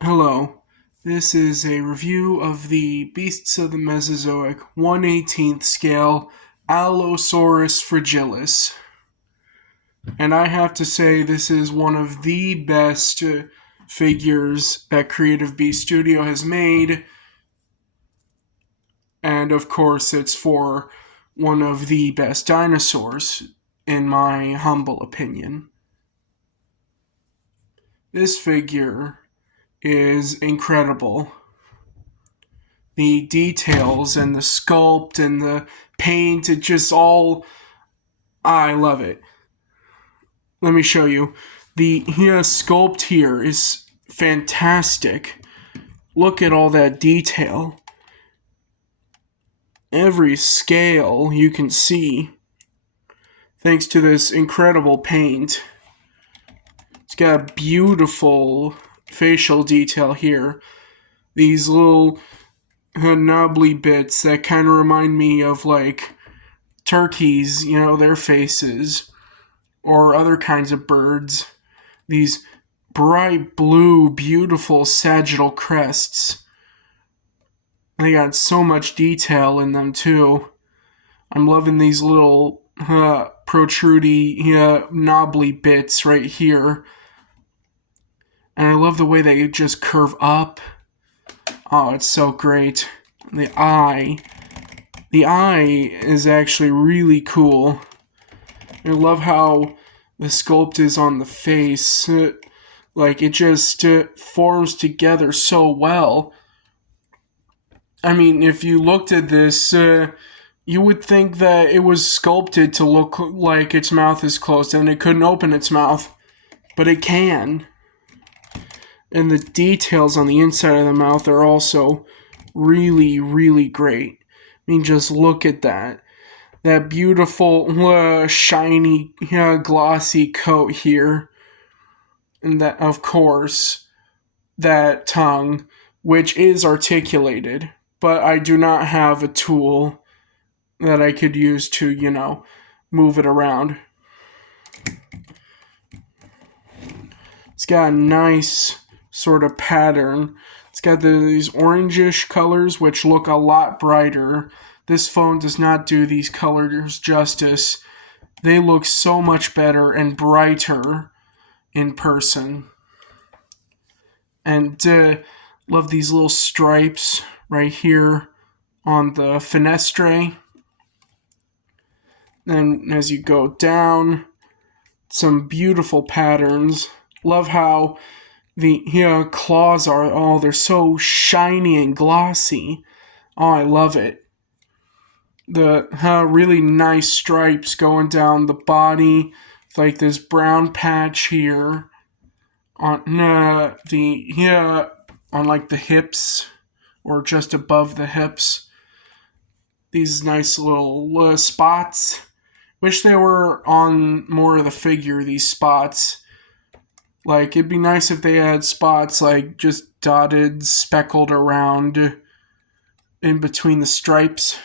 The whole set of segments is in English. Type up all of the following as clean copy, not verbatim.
Hello, this is a review of the Beasts of the Mesozoic 1/18th scale Allosaurus fragilis. And I have to say, this is one of the best figures that Creative Beast Studio has made. And of course, it's for one of the best dinosaurs, in my humble opinion. This figure is incredible. The details and the sculpt and the paint, it just all, I love it. Let me show you. The sculpt here is fantastic. Look at all that detail. Every scale you can see, thanks to this incredible paint. It's got a beautiful facial detail here. These little knobbly bits that kind of remind me of like turkeys, their faces, or other kinds of birds. These bright blue, beautiful sagittal crests. They got so much detail in them too. I'm loving these little protrudy, knobbly bits right here. And I love the way they just curve up. Oh, it's so great. The eye is actually really cool. I love how the sculpt is on the face. Like, it just forms together so well. I mean, if you looked at this, you would think that it was sculpted to look like its mouth is closed and it couldn't open its mouth. But it can. And the details on the inside of the mouth are also really, really great. I mean, just look at that. That beautiful, shiny, glossy coat here. And that, of course, that tongue, which is articulated. But I do not have a tool that I could use to, move it around. It's got a nice sort of pattern. It's got these orangish colors, which look a lot brighter. This phone does not do these colors justice. They look so much better and brighter in person. And love these little stripes right here on the fenestre. Then as you go down, some beautiful patterns. Love how the claws are, they're so shiny and glossy. Oh, I love it. The really nice stripes going down the body, like this brown patch here on on like the hips or just above the hips. These nice little spots. Wish they were on more of the figure, these spots. Like, it'd be nice if they had spots, like, just dotted, speckled around in between the stripes.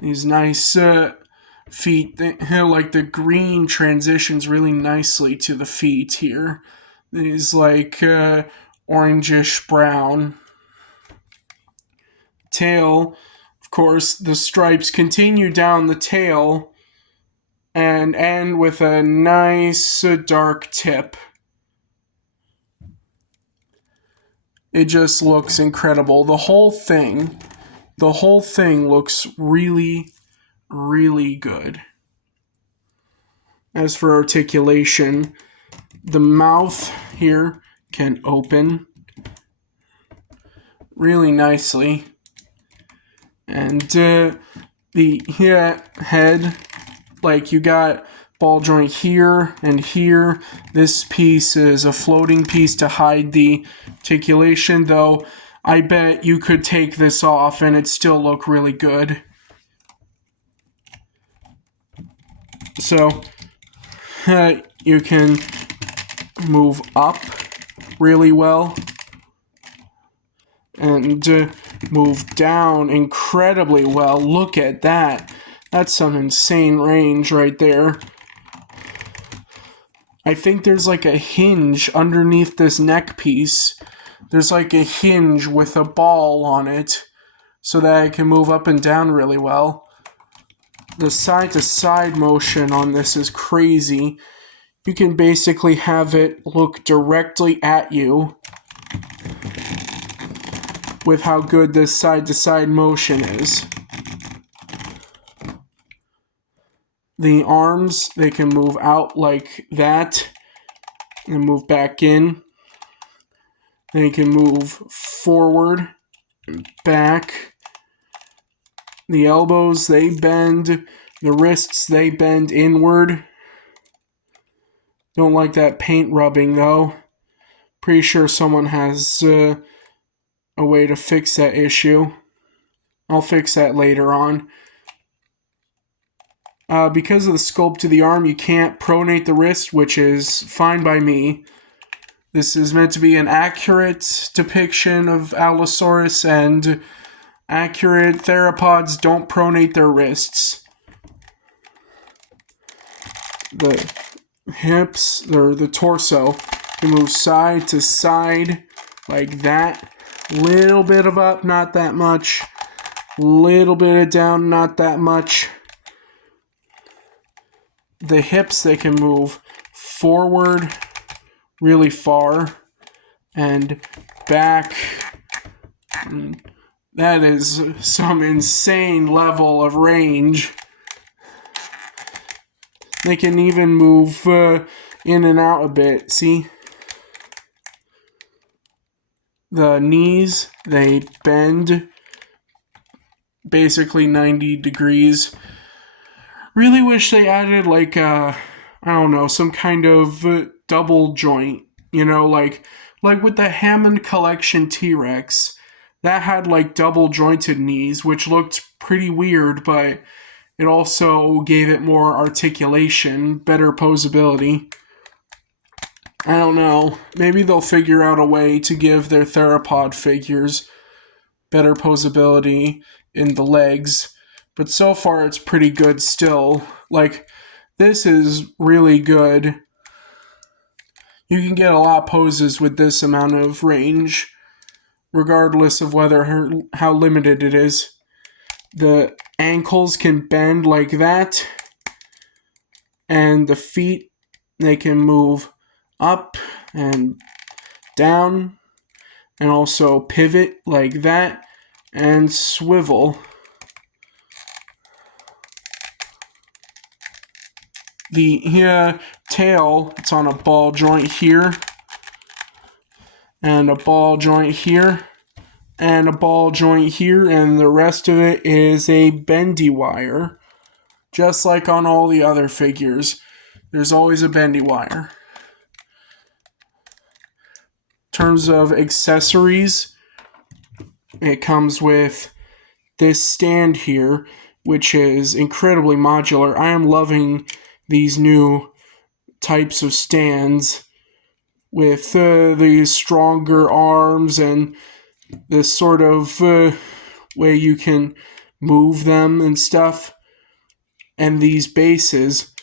These nice feet, like, the green transitions really nicely to the feet here. These, like, orangish brown. Tail, of course, the stripes continue down the tail and end with a nice dark tip. It just looks incredible. The whole thing looks really, really good. As for articulation, the mouth here can open really nicely. And the head, like, you got ball joint here and here. This piece is a floating piece to hide the articulation, though I bet you could take this off and it'd still look really good. So, you can move up really well and move down incredibly well. Look at that. That's some insane range right there. I think there's like a hinge underneath this neck piece. There's like a hinge with a ball on it so that it can move up and down really well. The side-to-side motion on this is crazy. You can basically have it look directly at you with how good this side-to-side motion is. The arms, they can move out like that and move back in. They can move forward and back. The elbows, they bend. The wrists, they bend inward. Don't like that paint rubbing, though. Pretty sure someone has a way to fix that issue. I'll fix that later on. Because of the sculpt of the arm, you can't pronate the wrist, which is fine by me. This is meant to be an accurate depiction of Allosaurus, and accurate theropods don't pronate their wrists. The hips, or the torso, can move side to side like that. Little bit of up, not that much. Little bit of down, not that much. The hips, they can move forward really far and back. And that is some insane level of range. They can even move in and out a bit, see? The knees, they bend basically 90 degrees. Really wish they added like I don't know, some kind of double joint, you know, like with the Hammond Collection T-Rex, that had like double jointed knees, which looked pretty weird, but it also gave it more articulation, better posability. I don't know, maybe they'll figure out a way to give their theropod figures better posability in the legs. But so far, it's pretty good still. Like, this is really good. You can get a lot of poses with this amount of range, regardless of how limited it is. The ankles can bend like that, and the feet, they can move up and down, and also pivot like that, and swivel. The tail, it's on a ball joint here, and a ball joint here, and a ball joint here, and the rest of it is a bendy wire, just like on all the other figures. There's always a bendy wire. In terms of accessories, it comes with this stand here, which is incredibly modular. I am loving these new types of stands with these stronger arms and this sort of way you can move them and stuff. And these bases,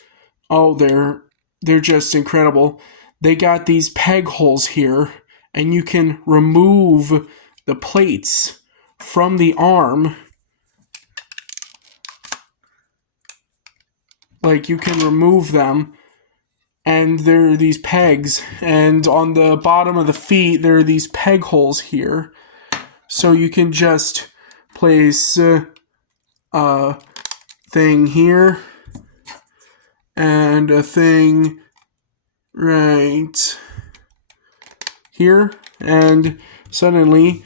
oh, they're just incredible. They got these peg holes here, and you can remove the plates from the arm. Like, you can remove them, and there are these pegs, and on the bottom of the feet, there are these peg holes here. So you can just place a thing here, and a thing right here, and suddenly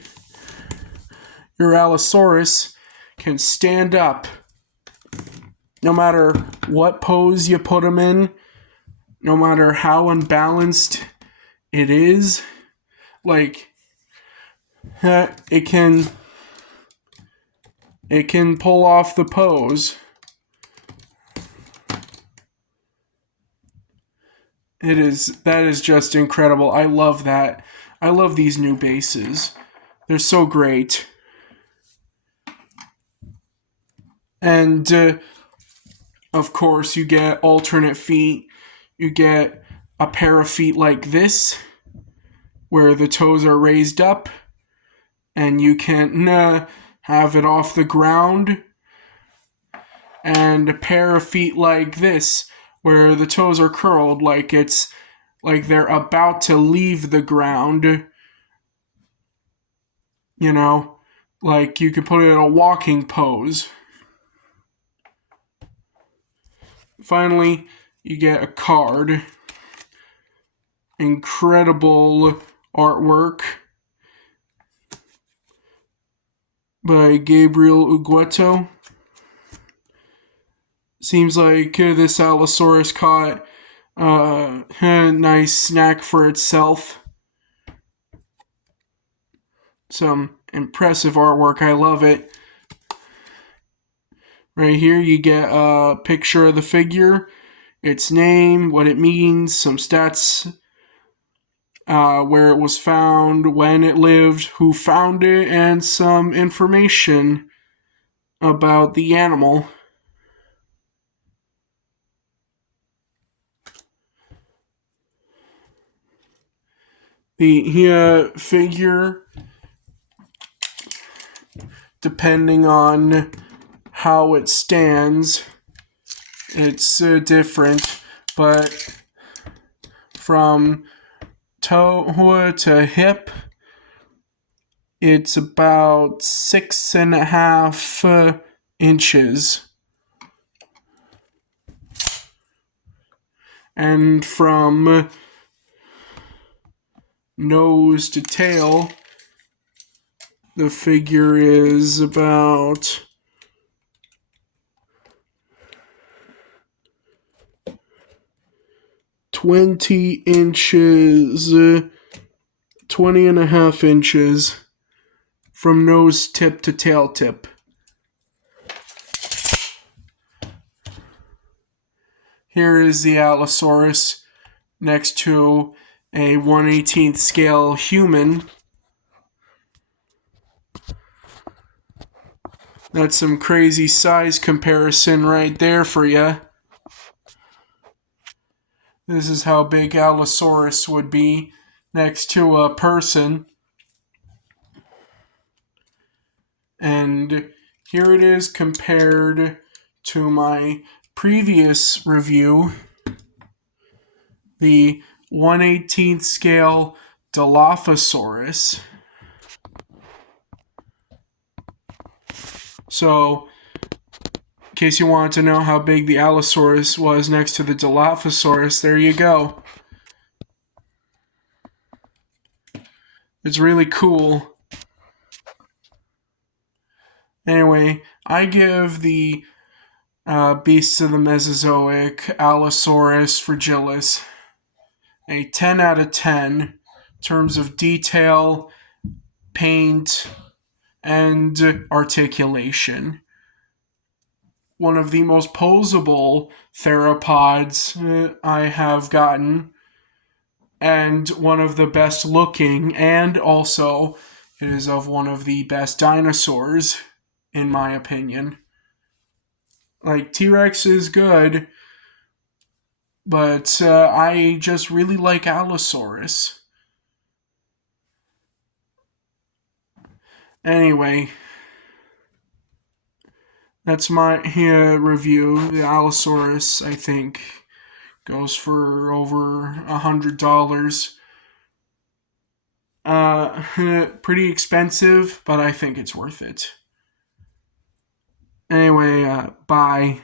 your Allosaurus can stand up. No matter what pose you put him in, no matter how unbalanced it is, like, it can pull off the pose. That is just incredible. I love that. I love these new bases. They're so great. And of course, you get alternate feet. You get a pair of feet like this, where the toes are raised up, and you can have it off the ground, and a pair of feet like this, where the toes are curled like it's like they're about to leave the ground. You know, like you could put it in a walking pose. Finally, you get a card. Incredible artwork by Gabriel Ugueto. Seems like this Allosaurus caught a nice snack for itself. Some impressive artwork. I love it. Right here you get a picture of the figure, its name, what it means, some stats, where it was found, when it lived, who found it, and some information about the animal. The figure, depending on how it stands, it's different, but from toe to hip, it's about 6.5 inches. And from nose to tail, the figure is about 20 inches, 20.5 inches from nose tip to tail tip. Here is the Allosaurus next to a 1/18th scale human. That's some crazy size comparison right there for you. This is how big Allosaurus would be next to a person. And here it is compared to my previous review, the 1/18th scale Dilophosaurus. So, in case you wanted to know how big the Allosaurus was next to the Dilophosaurus, there you go. It's really cool. Anyway, I give the Beasts of the Mesozoic, Allosaurus fragilis, a 10 out of 10 in terms of detail, paint, and articulation. One of the most posable theropods I have gotten, and one of the best looking, and also it is of one of the best dinosaurs, in my opinion. Like, T-Rex is good, but I just really like Allosaurus. Anyway, that's my review. The Allosaurus, I think, goes for over $100. Pretty expensive, but I think it's worth it. Anyway, bye.